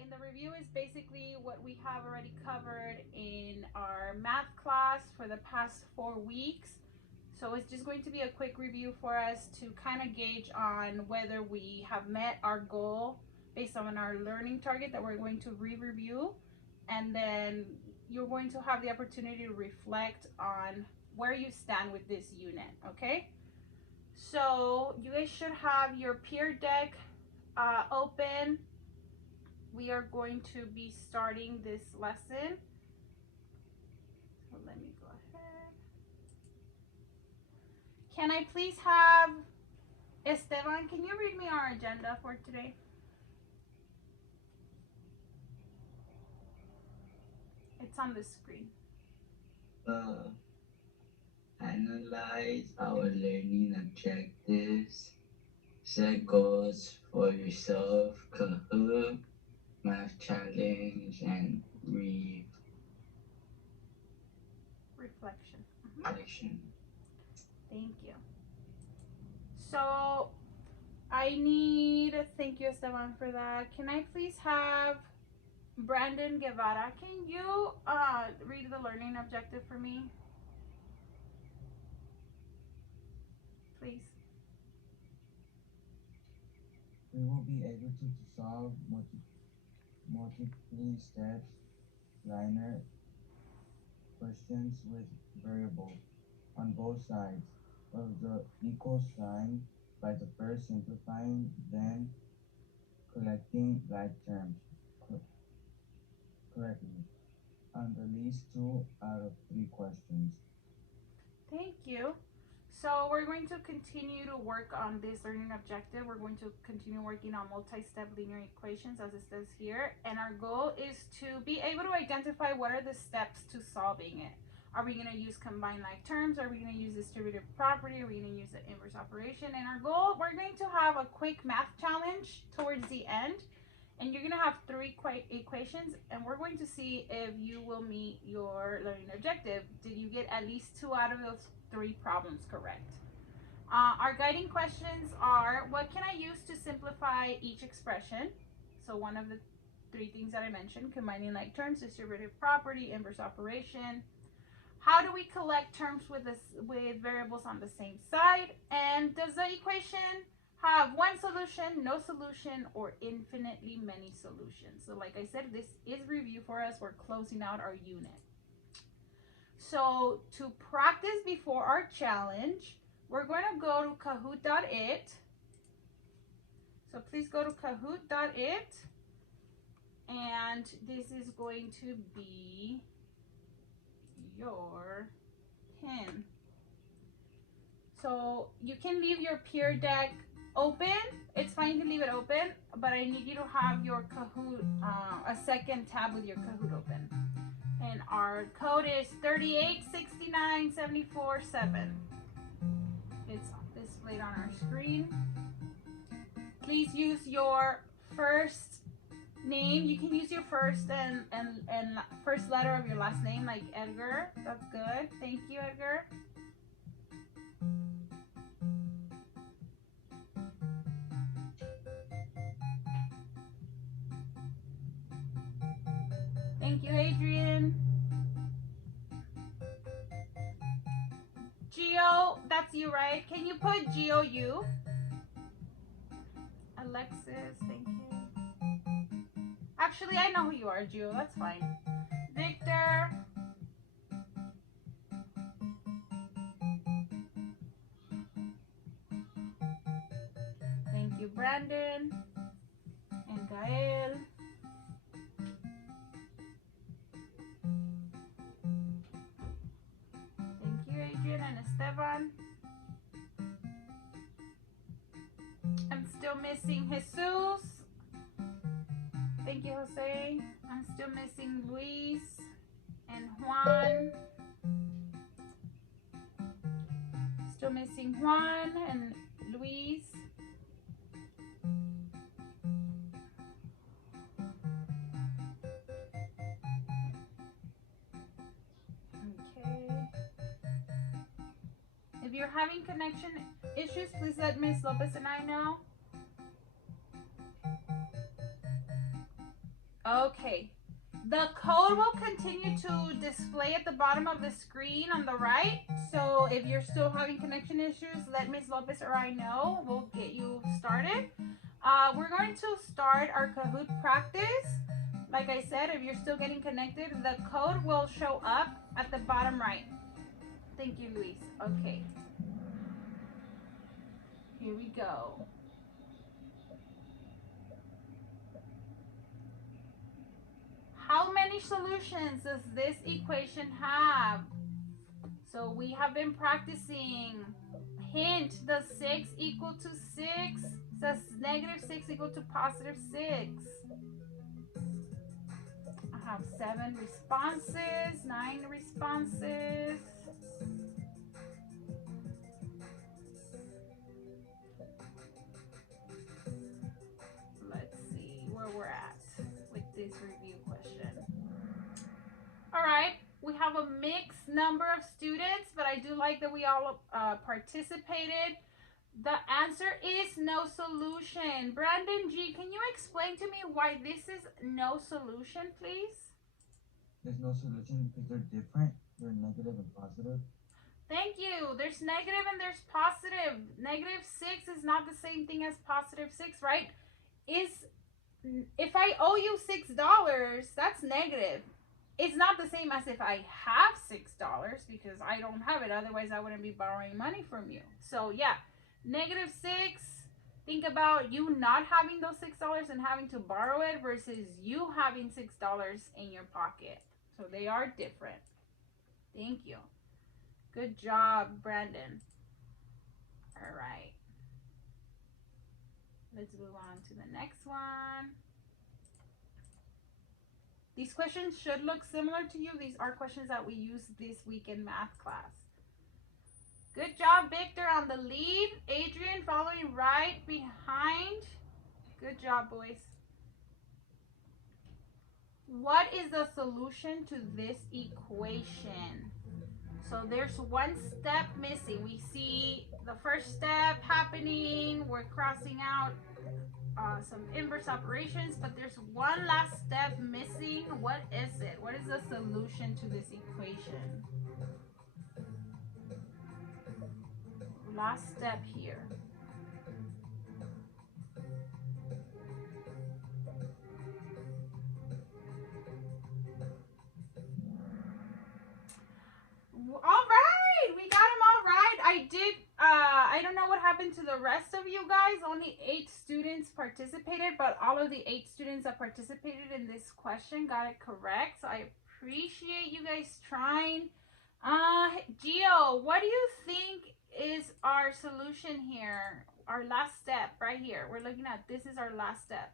In the review is basically what we have already covered in our math class for the past 4 weeks. So it's just going to be a quick review for us to kind of gauge on whether we have met our goal based on our learning target that we're going to re-review. And then you're going to have the opportunity to reflect on where you stand with this unit, okay? So you guys should have your peer deck open. We are going to be starting this lesson. So let me go ahead. Can I please have Esteban, can you read me our agenda for today? It's on the screen. Uh, Analyze our learning objectives, set goals for yourself, Kahoot, math challenge, and Reflection. reflection. Thank you. So I need, thank you Esteban for that. Can I please have Brandon Guevara? Can you read the learning objective for me? Please. We will be able to solve multiple steps linear questions with variables on both sides of the equal sign by the first simplifying, then collecting like terms correctly on at least 2 out of 3 questions. Thank you. So we're going to continue to work on this learning objective. We're going to continue working on multi-step linear equations as it says here. And our goal is to be able to identify what are the steps to solving it. Are we going to use combined like terms? Are we going to use distributive property? Are we going to use the inverse operation? And our goal, we're going to have a quick math challenge towards the end. And you're going to have 3 equations, and we're going to see if you will meet your learning objective. Did you get at least 2 out of those 3 problems correct? Our guiding questions are, what can I use to simplify each expression? So one of the 3 things that I mentioned, combining like terms, distributive property, inverse operation. How do we collect terms with variables on the same side? And does the equation have one solution, no solution, or infinitely many solutions? So like I said, this is review for us. We're closing out our unit. So to practice before our challenge, we're going to go to kahoot.it. So please go to kahoot.it. And this is going to be your pin. So you can leave your peer deck open. It's fine to leave it open, but I need you to have your Kahoot, a second tab with your Kahoot open. And our code is 3869747. It's displayed on our screen. Please use your first name. You can use your first and first letter of your last name, like Edgar. That's good. Thank you, Edgar. Thank you, Adrian. Geo, that's you, right? Can you put GOU? Alexis, thank you. Actually, I know who you are, Geo. That's fine. Victor. Thank you, Brandon. And Gael. Thank you, Adrian and Esteban. I'm still missing Jesus. Thank you, Jose. I'm still missing Luis and Juan. Still missing Juan and Luis. Okay. If you're having connection issues, please let Ms. Lopez and I know. Okay. The code will continue to display at the bottom of the screen on the right. So if you're still having connection issues, let Ms. Lopez or I know. We'll get you started. We're going to start our Kahoot practice. Like I said, if you're still getting connected, the code will show up at the bottom right. Thank you, Luis. Okay. Here we go. How many solutions does this equation have? So we have been practicing. Hint, does 6 equal to 6? Does negative 6 equal to positive 6? I have 7 responses, 9 responses. Let's see where we're at with this review question. All right, we have a mixed number of students, but I do like that we all participated. The answer is no solution. Brandon G, can you explain to me why this is no solution, please? There's no solution because they're different. They're negative and positive. Thank you. There's negative and there's positive. Negative 6 is not the same thing as positive 6, right? If I owe you $6, that's negative. It's not the same as if I have $6 because I don't have it. Otherwise, I wouldn't be borrowing money from you. So, yeah, negative 6. Think about you not having those $6 and having to borrow it versus you having $6 in your pocket. So, they are different. Thank you. Good job, Brandon. All right. Let's move on to the next one. These questions should look similar to you. These are questions that we used this week in math class. Good job, Victor, on the lead. Adrian following right behind. Good job, boys. What is the solution to this equation? So there's one step missing. We see the first step happening. We're crossing out some inverse operations, but there's one last step missing. What is it? What is the solution to this equation? Last step here. All right, we got them all right. I don't know what happened to the rest of you guys. Only 8 students participated, but all of the 8 students that participated in this question got it correct. So I appreciate you guys trying. Gio, what do you think is our solution here? Our last step right here. We're looking at this is our last step.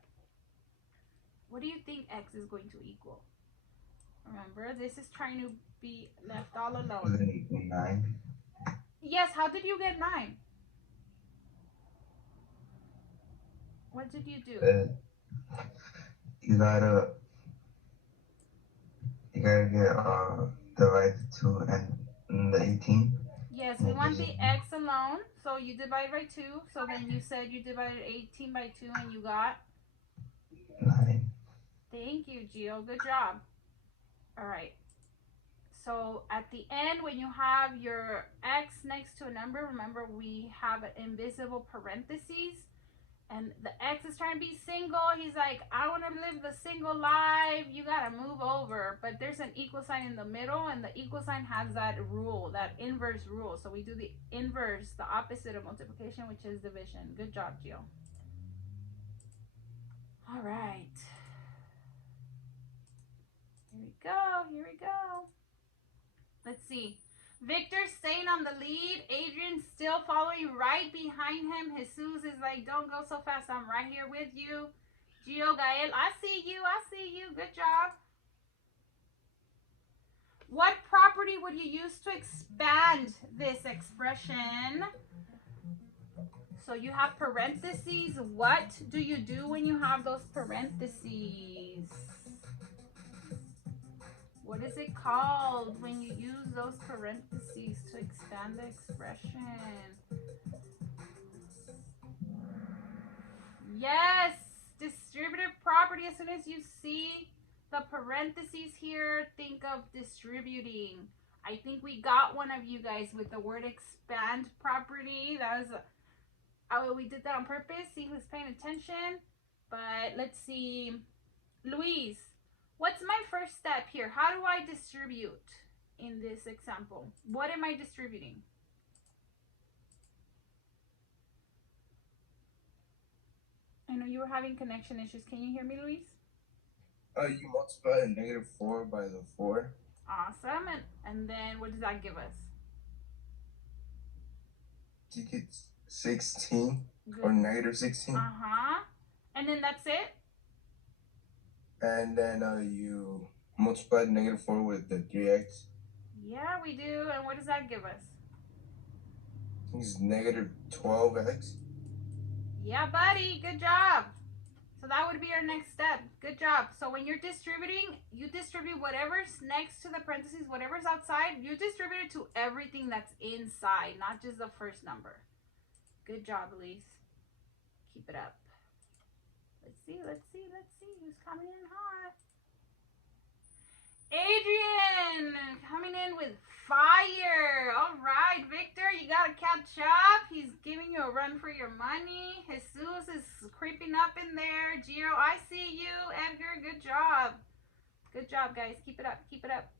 What do you think X is going to equal? Remember, this is trying to be left all alone. 9. Yes, how did you get 9? What did you do? You gotta get divide the 2 and the 18. Yes, we want the X alone. So you divide by 2. So then you said you divided 18 by 2 and you got 9. Thank you, Gio. Good job. All right. So at the end, when you have your X next to a number, remember we have an invisible parentheses. And the X is trying to be single. He's like, I want to live the single life. You got to move over. But there's an equal sign in the middle. And the equal sign has that rule, that inverse rule. So we do the inverse, the opposite of multiplication, which is division. Good job, Gio. All right. Here we go. Here we go. Let's see. Victor's staying on the lead. Adrian's still following right behind him. Jesus is like, don't go so fast. I'm right here with you. Gio, Gael, I see you. I see you. Good job. What property would you use to expand this expression? So you have parentheses. What do you do when you have those parentheses? What is it called when you use those parentheses to expand the expression? Yes, Distributive property, as soon as you see the parentheses here, think of distributing. I think we got one of you guys with the word expand property. That was, we did that on purpose. See who's paying attention. But let's see. Luis, what's my first step here? How do I distribute in this example? What am I distributing? I know you were having connection issues. Can you hear me, Luis? You multiply the -4 by the 4. Awesome. And then what does that give us? You get 16. Good. Or -16. Uh-huh. And then that's it? And then you multiply the -4 with the 3x. Yeah, we do. And what does that give us? It's -12x. Yeah, buddy. Good job. So that would be our next step. Good job. So when you're distributing, you distribute whatever's next to the parentheses, whatever's outside, you distribute it to everything that's inside, not just the first number. Good job, Elise. Keep it up. Let's see who's coming in hot. Adrian coming in with fire. All right, Victor, you gotta catch up. He's giving you a run for your money. Jesus is creeping up in there. Giro, I see you. Edgar, good job. Good job, guys. Keep it up. Keep it up.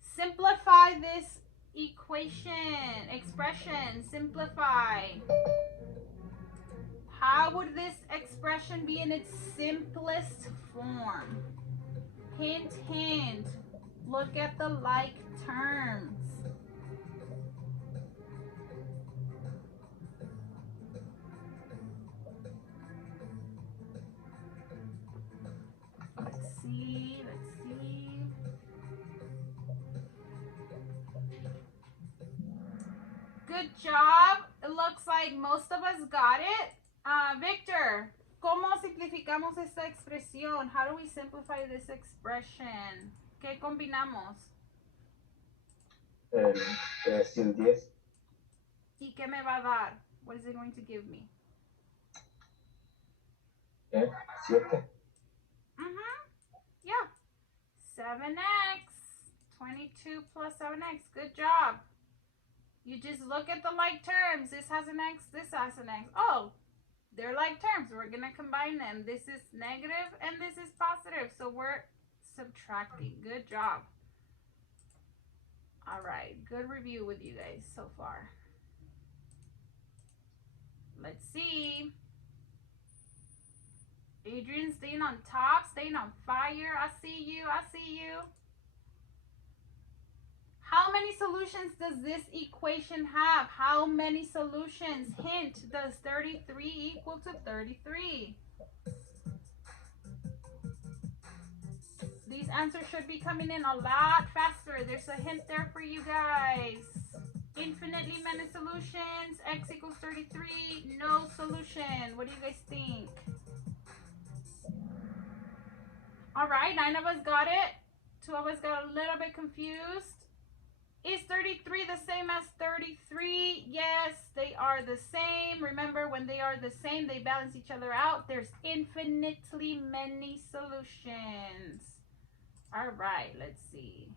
Simplify this expression. Simplify. How would this expression be in its simplest form? Hint, hint. Look at the like terms. Let's see. Good job. It looks like most of us got it. Victor, ¿cómo simplificamos esta expresión? How do we simplify this expression? ¿Qué combinamos? 3 y el 10. ¿Y qué me va a dar? What is it going to give me? 7. Yeah. 7x. 22 plus 7x. Good job. You just look at the like terms. This has an x, this has an x. Oh, they're like terms. We're going to combine them. This is negative and this is positive. So we're subtracting. Good job. All right. Good review with you guys so far. Let's see. Adrian staying on top, staying on fire. I see you. I see you. How many solutions does this equation have? How many solutions? Hint, does 33 equal to 33? These answers should be coming in a lot faster. There's a hint there for you guys. Infinitely many solutions. X equals 33. No solution. What do you guys think? All right, 9 of us got it. 2 of us got a little bit confused. Is 33 the same as 33? Yes, they are the same. Remember, when they are the same, they balance each other out. There's infinitely many solutions. All right, let's see.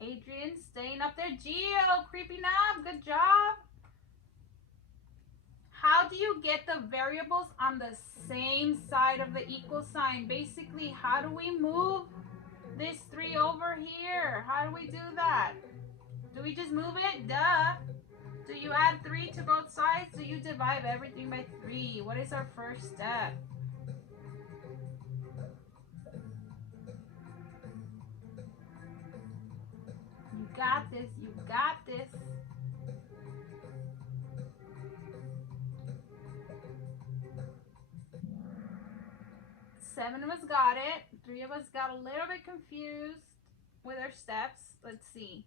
Adrian staying up there. Gio creeping up. Good job. How do you get the variables on the same side of the equal sign? Basically, how do we move this 3 over here? How do we do that? Do we just move it? Duh. Do you add 3 to both sides? Do you divide everything by 3? What is our first step? You got this. You got this. Seven of us got it. 3 of us got a little bit confused with our steps. Let's see.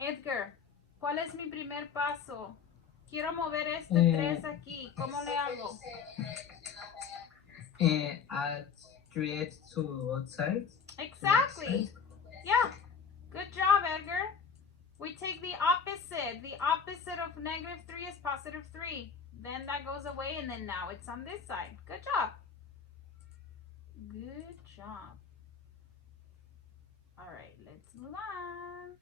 Edgar, ¿cuál es mi primer paso? Quiero mover este 3 aquí. ¿Cómo le hago? Add 3x to both sides. Exactly. Yeah. Good job, Edgar. We take the opposite. The opposite of negative 3 is positive 3. Then that goes away, and then now it's on this side. Good job. Good job. All right, let's move on.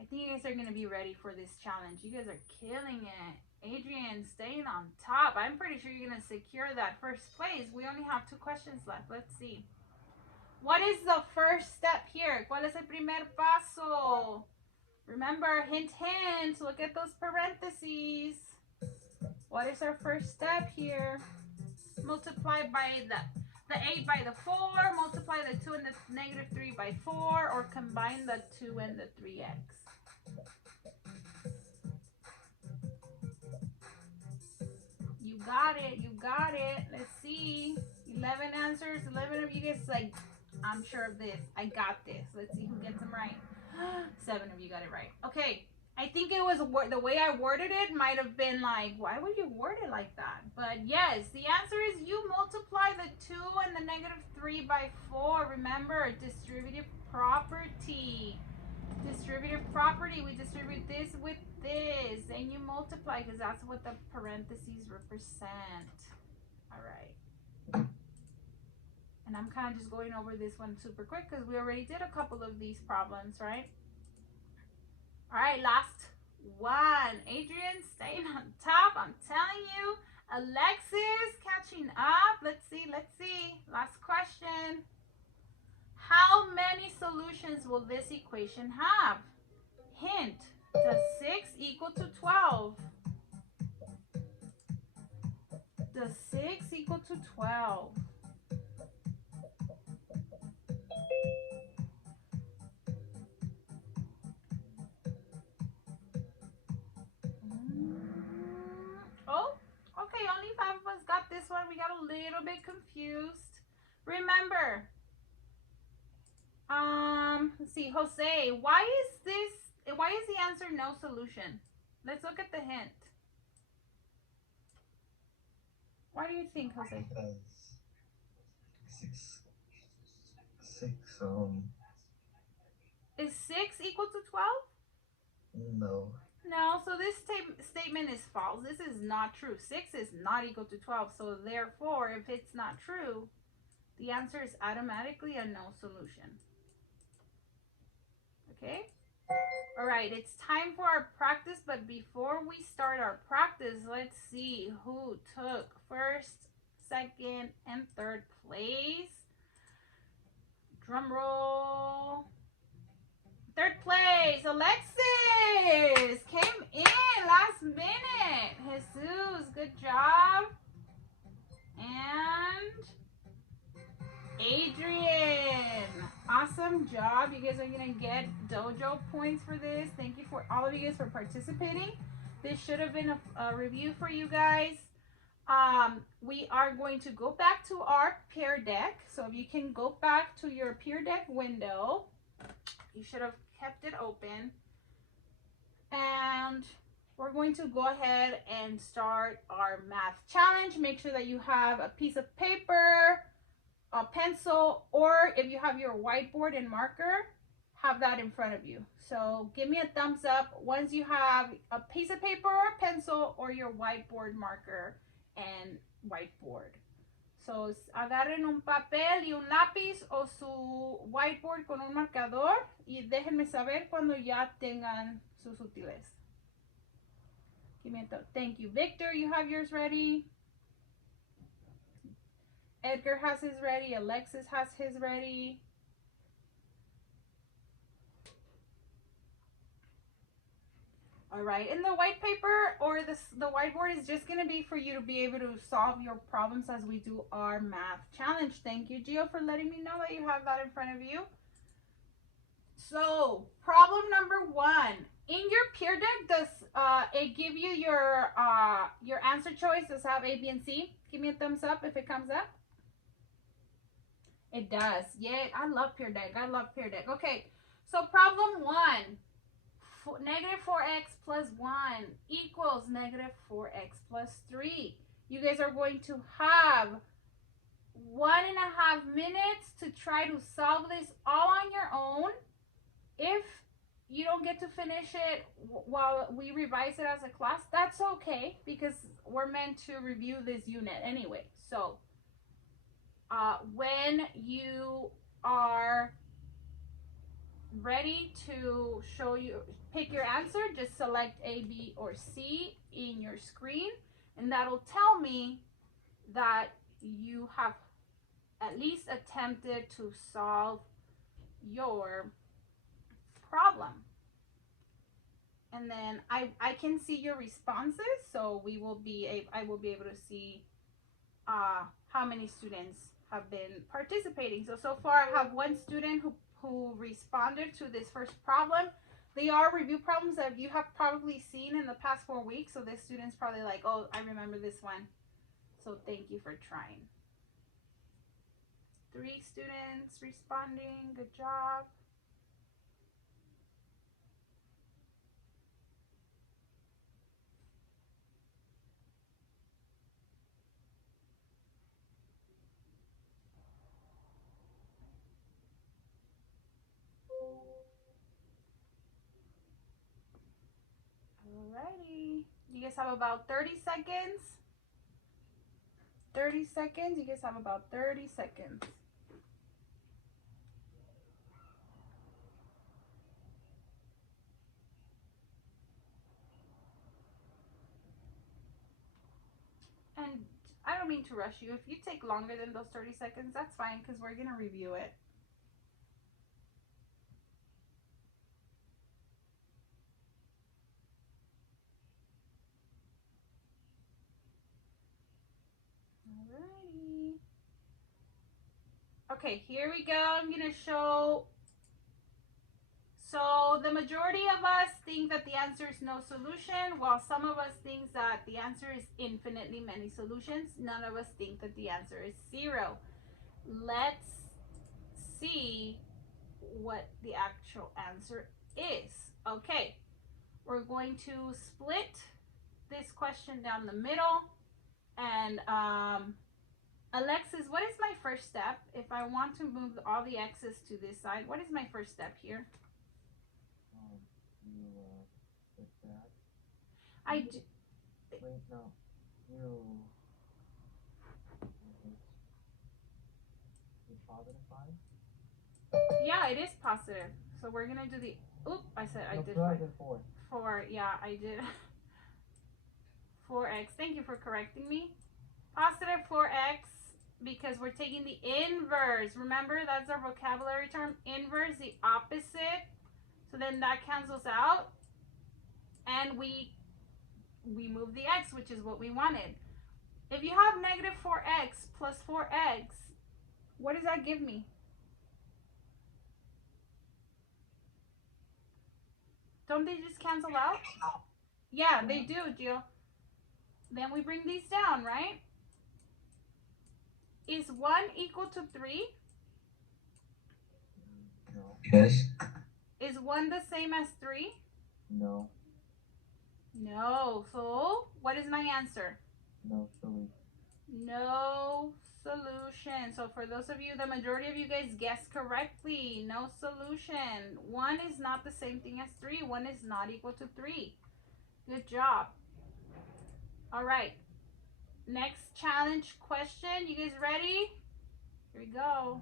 I think you guys are going to be ready for this challenge. You guys are killing it. Adrian staying on top. I'm pretty sure you're going to secure that first place. We only have 2 questions left. Let's see. What is the first step here? ¿Cuál es el primer paso? Remember, hint, hint. Look at those parentheses. What is our first step here? Multiply by the 8 by the 4, multiply the 2 and the negative 3 by 4, or combine the 2 and the 3x. You got it, you got it. Let's see. 11 answers, 11 of you guys like, I'm sure of this. I got this. Let's see who gets them right. 7 of you got it right. Okay. I think it was the way I worded it might have been like, why would you word it like that? But yes, the answer is you multiply the 2 and the negative 3 by 4. Remember, distributive property. Distributive property, we distribute this with this. And you multiply because that's what the parentheses represent. All right. And I'm kind of just going over this one super quick because we already did a couple of these problems, right? All right, last one. Adrian staying on top. I'm telling you. Alexis catching up. Let's see. Last question. How many solutions will this equation have? Hint. Does 6 equal to 12? Does 6 equal to 12? Oh, okay, only 5 of us got this one. We got a little bit confused. Remember, let's see, Jose, why is the answer no solution? Let's look at the hint. Why do you think, Jose? Because 6, Is 6 equal to 12? no. No, so this statement is false. This is not true. 6 is not equal to 12. So therefore, if it's not true, the answer is automatically a no solution. Okay? All right, it's time for our practice. But before we start our practice, let's see who took first, second, and third place. Drum roll. Third place, Alexis came in last minute. Jesus, good job. And Adrian, awesome job. You guys are gonna get dojo points for this. Thank you for all of you guys for participating. This should have been a review for you guys. We are going to go back to our Peer Deck. So if you can go back to your Peer Deck window, you should have kept it open. And we're going to go ahead and start our math challenge. Make sure that you have a piece of paper, a pencil, or if you have your whiteboard and marker, have that in front of you. So give me a thumbs up once you have a piece of paper or a pencil or your whiteboard marker and whiteboard. So agarren un papel y un lápiz o su whiteboard con un marcador y déjenme saber cuando ya tengan sus útiles. Give me a thought. Thank you. Victor, you have yours ready. Edgar has his ready. Alexis has his ready. All right, and the white paper or the whiteboard is just going to be for you to be able to solve your problems as we do our math challenge. Thank you, Gio, for letting me know that you have that in front of you. So, problem number 1. In your Peer Deck, does it give you your answer choice? Does it have A, B, and C? Give me a thumbs up if it comes up. It does. Yeah, I love Peer Deck. I love Peer Deck. Okay, so problem 1. Negative 4x plus 1 equals negative 4x plus 3. You guys are going to have 1.5 minutes to try to solve this all on your own. If you don't get to finish it while we revise it as a class, that's okay, because we're meant to review this unit anyway. So when you are ready to pick your answer, just select A, B, or C in your screen, and that'll tell me that you have at least attempted to solve your problem. And then I can see your responses, so I will be able to see how many students have been participating. So far I have one student who responded to this first problem. They are review problems that you have probably seen in the past 4 weeks, so this student's probably like, oh, I remember this one. So thank you for trying. 3 students responding, good job. Alrighty, you guys have about 30 seconds. 30 seconds, you guys have about 30 seconds. And I don't mean to rush you. If you take longer than those 30 seconds, that's fine, because we're going to review it. Alrighty. Okay, here we go. I'm going to show. So the majority of us think that the answer is no solution, while some of us think that the answer is infinitely many solutions. None of us think that the answer is 0. Let's see what the actual answer is. Okay, we're going to split this question down the middle. And Alexis, what is my first step? If I want to move all the x's to this side, what is my first step here? Put that. I do. Wait, no. You positive 5? Yeah, it is positive. So we're gonna do the. Oop! I said I did 4. 4. Yeah, I did. 4x. Thank you for correcting me. Positive 4x, because we're taking the inverse. Remember, that's our vocabulary term. Inverse, the opposite. So then that cancels out, and we move the x, which is what we wanted. If you have negative 4x plus 4x, what does that give me? Don't they just cancel out? Yeah, they do, Jill. Then we bring these down, right? Is 1 equal to 3? No. Yes. Is 1 the same as 3? No. No. So what is my answer? No solution. No solution. So for those of you, the majority of you guys guessed correctly. No solution. 1 is not the same thing as 3. 1 is not equal to 3. Good job. All right. Next challenge question. You guys ready? Here we go.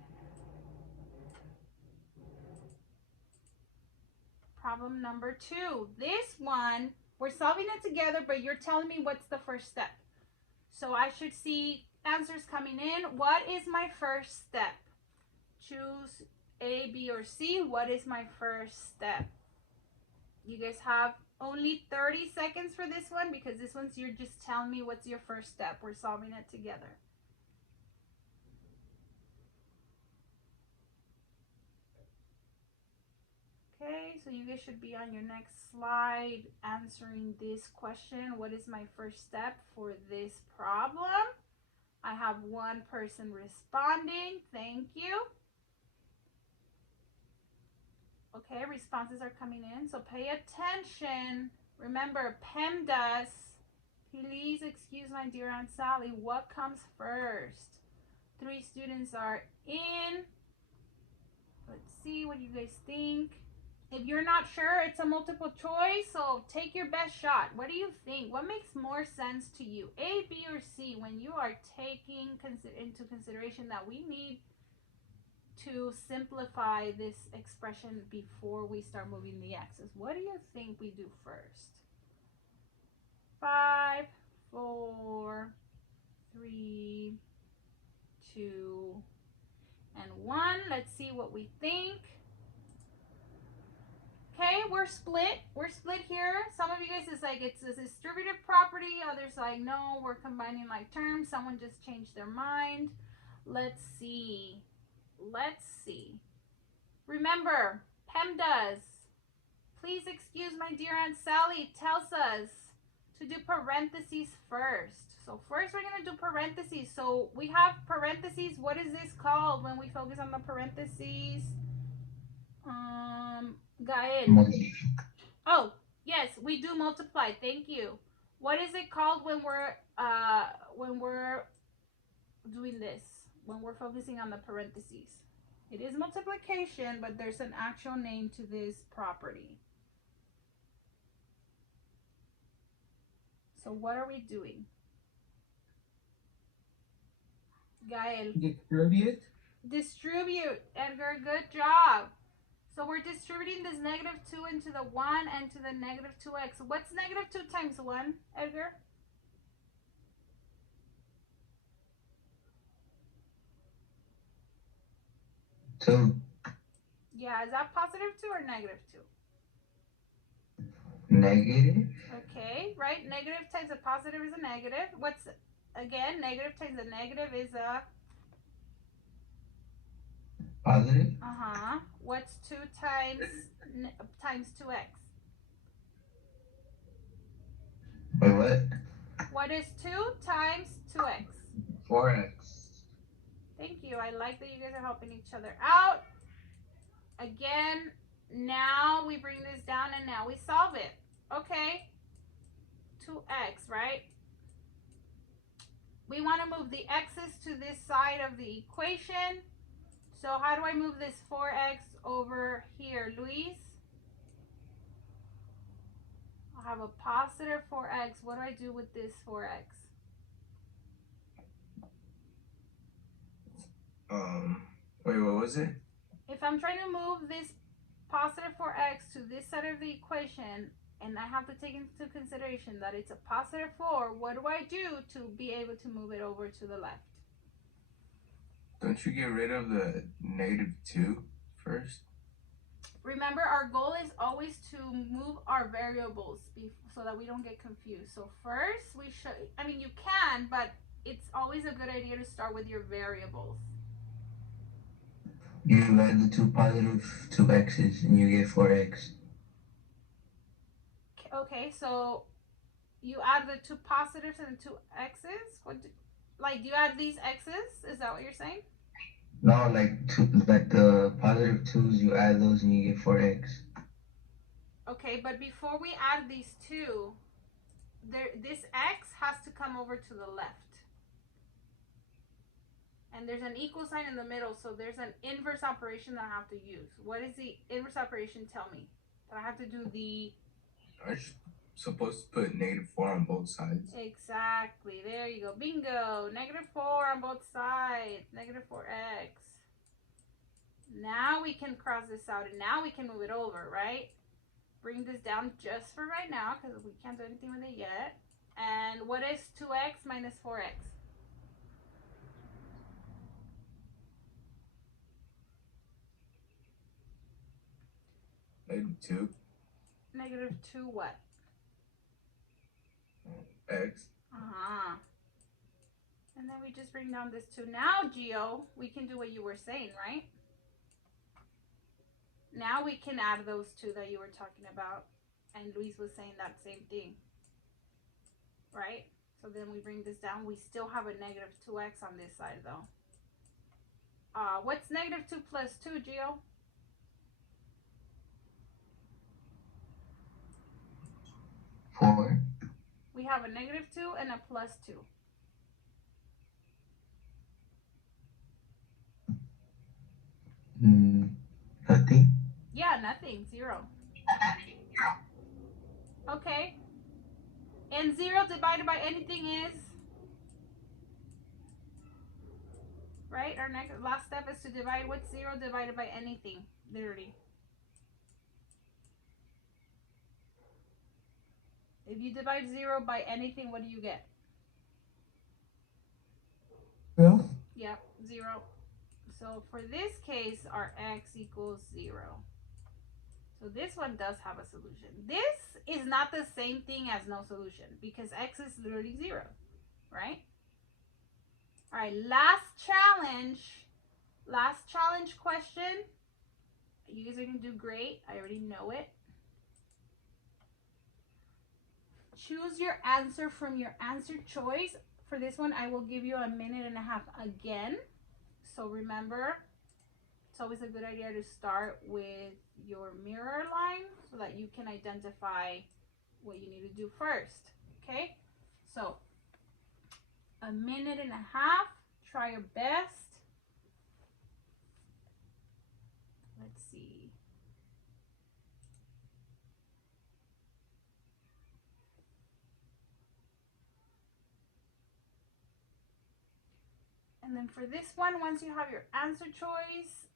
Problem number 2. This one, we're solving it together, but you're telling me what's the first step. So I should see answers coming in. What is my first step? Choose A, B, or C. What is my first step? You guys have only 30 seconds for this one, because this one's you're just telling me what's your first step. We're solving it together. Okay, so you guys should be on your next slide answering this question. What is my first step for this problem? I have 1 person responding. Thank you. Okay, responses are coming in, so pay attention. Remember, PEMDAS. Please excuse my dear Aunt Sally. What comes first? 3 students are in. Let's see what you guys think. If you're not sure, it's a multiple choice, so take your best shot. What do you think? What makes more sense to you? A, B, or C when you are taking into consideration that we need to simplify this expression before we start moving the x's. What do you think we do first? 5, 4, 3, 2, and 1. Let's see what we think. Okay, we're split. We're split here. Some of you guys is like it's a distributive property. Others like no, we're combining like terms. Someone just changed their mind. Let's see. Let's see. Remember, PEMDAS. Please excuse my dear Aunt Sally tells us to do parentheses first. So first we're going to do parentheses. So we have parentheses. What is this called when we focus on the parentheses? Gael. Oh, yes, we do multiply. Thank you. What is it called when we're doing this? When we're focusing on the parentheses? It is multiplication, but there's an actual name to this property. So what are we doing? Gael. Distribute. Distribute. Edgar, good job. So we're distributing this -2 into the 1 and to the -2x. What's -2 times 1, Edgar? Two. Yeah, is that +2 or -2? Negative. Okay, right? Negative times a positive is a negative. What's, again, negative times a negative is a... Positive. What's 2 times 2x? Wait, what? What is 2 times 2x? 4x. Thank you. I like that you guys are helping each other out. Again, now we bring this down and now we solve it. Okay. 2x, right? We want to move the x's to this side of the equation. So how do I move this 4x over here, Luis? I have a positive 4x. What do I do with this 4x? Wait, what was it? If I'm trying to move this positive 4x to this side of the equation, and I have to take into consideration that it's a positive 4, what do I do to be able to move it over to the left? Don't you get rid of the -2 first? Remember, our goal is always to move our variables so that we don't get confused. So first, we should, I mean, you can, but it's always a good idea to start with your variables. You add the two positive 2x's and you get 4x. Okay, so you add the 2 positives and the 2 x's? Do you add these x's? Is that what you're saying? No, like the positive 2's, you add those and you get 4x. Okay, but before we add these 2, this x has to come over to the left. And there's an equal sign in the middle, so there's an inverse operation that I have to use. What is the inverse operation? Tell me. That I have to do the... Aren't you supposed to put -4 on both sides? Exactly. There you go. Bingo. -4 on both sides. -4x. Now we can cross this out, and now we can move it over, right? Bring this down just for right now, because we can't do anything with it yet. And what is 2x minus 4x? -2. -2 what? X. And then we just bring down this 2. Now, Gio, we can do what you were saying, right? Now we can add those 2 that you were talking about. And Luis was saying that same thing. Right? So then we bring this down. We still have a -2x on this side, though. What's -2 plus 2, Gio? 4. We have a -2 and a +2. Nothing. Yeah, Yeah, nothing. 0. Okay. And 0 divided by anything is, right? Our next last step is to divide. What's 0 divided by anything? Literally. If you divide 0 by anything, what do you get? 12. Yep, 0. So for this case, our x equals 0. So this one does have a solution. This is not the same thing as no solution because x is literally 0, right? All right, last challenge question. You guys are going to do great. I already know it. Choose your answer from your answer choice. For this one, I will give you a minute and a half again. So remember, it's always a good idea to start with your mirror line so that you can identify what you need to do first. Okay? So, a minute and a half. Try your best. Let's see. And then for this one, once you have your answer choice,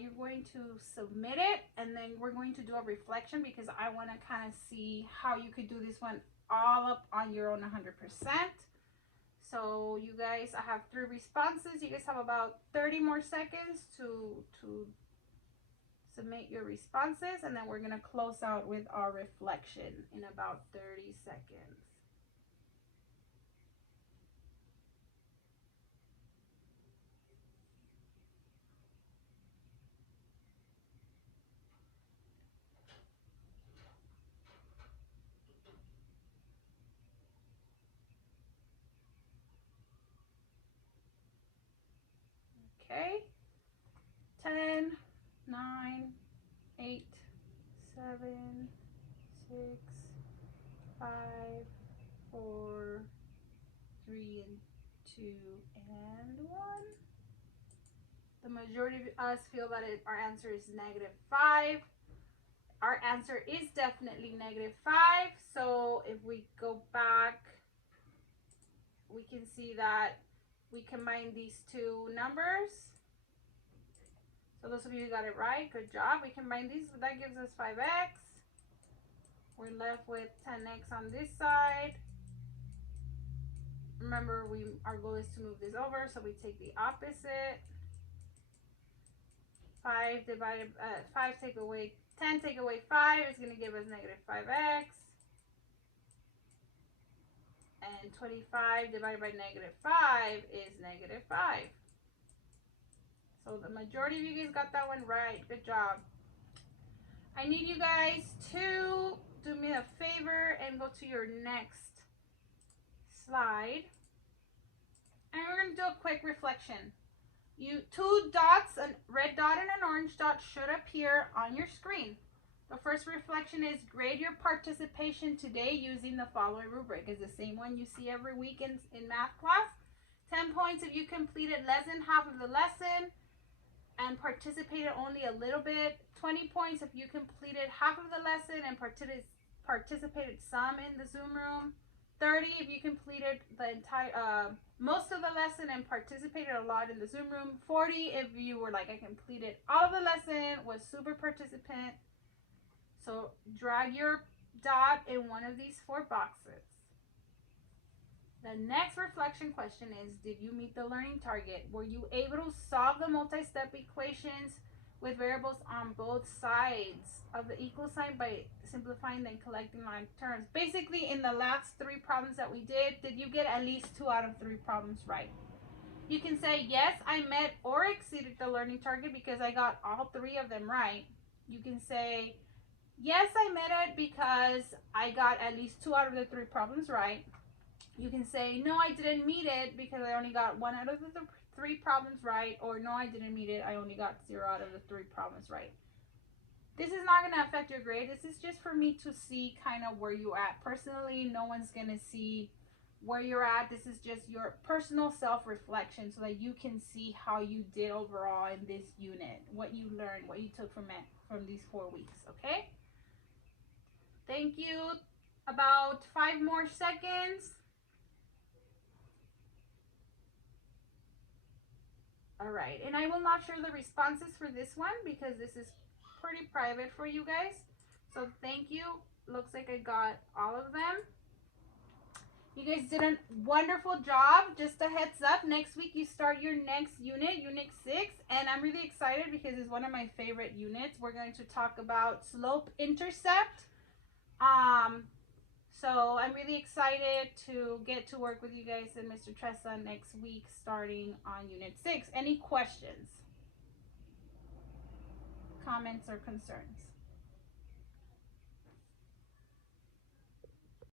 you're going to submit it, and then we're going to do a reflection because I want to kind of see how you could do this one all up on your own 100%. So you guys, I have 3 responses. You guys have about 30 more seconds to submit your responses, and then we're going to close out with our reflection in about 30 seconds. Okay. 10, 9, 8, 7, 6, 5, 4, 3, and 2, and 1. The majority of us feel that our answer is -5. Our answer is definitely -5. So if we go back, we can see that we combine these 2 numbers. So those of you who got it right, good job. We combine these, that gives us 5x. We're left with 10x on this side. Remember, our goal is to move this over, so we take the opposite. 5 take away 10 take away 5 is going to give us -5x. And 25 divided by -5 is -5. So the majority of you guys got that one right. Good job. I need you guys to do me a favor and go to your next slide. And we're going to do a quick reflection. 2 dots, a red dot and an orange dot, should appear on your screen. The first reflection is grade your participation today using the following rubric. It's the same one you see every week in math class. 10 points if you completed less than half of the lesson and participated only a little bit. 20 points if you completed half of the lesson and participated some in the Zoom room. 30 if you completed the entire most of the lesson and participated a lot in the Zoom room. 40 if you were like, I completed all of the lesson, was super participant. So drag your dot in one of these 4 boxes. The next reflection question is, did you meet the learning target? Were you able to solve the multi-step equations with variables on both sides of the equal sign by simplifying and collecting like terms? Basically, in the last 3 problems that we did you get at least 2 out of 3 problems right? You can say, yes, I met or exceeded the learning target because I got all 3 of them right. You can say, yes, I met it because I got at least 2 out of the 3 problems right. You can say, no, I didn't meet it because I only got 1 out of the 3 problems right, or no, I didn't meet it, I only got 0 out of the 3 problems right. This is not going to affect your grade. This is just for me to see kind of where you at. Personally, no one's going to see where you're at. This is just your personal self-reflection so that you can see how you did overall in this unit, what you learned, what you took from it, from these 4 weeks, okay? Thank you. About 5 more seconds. All right, and I will not share the responses for this one because this is pretty private for you guys. So thank you. Looks like I got all of them. You guys did a wonderful job. Just a heads up, next week you start your next unit, Unit 6, and I'm really excited because it's one of my favorite units. We're going to talk about slope-intercept. So I'm really excited to get to work with you guys and Mr. Tressa next week starting on Unit 6. Any questions, comments, or concerns?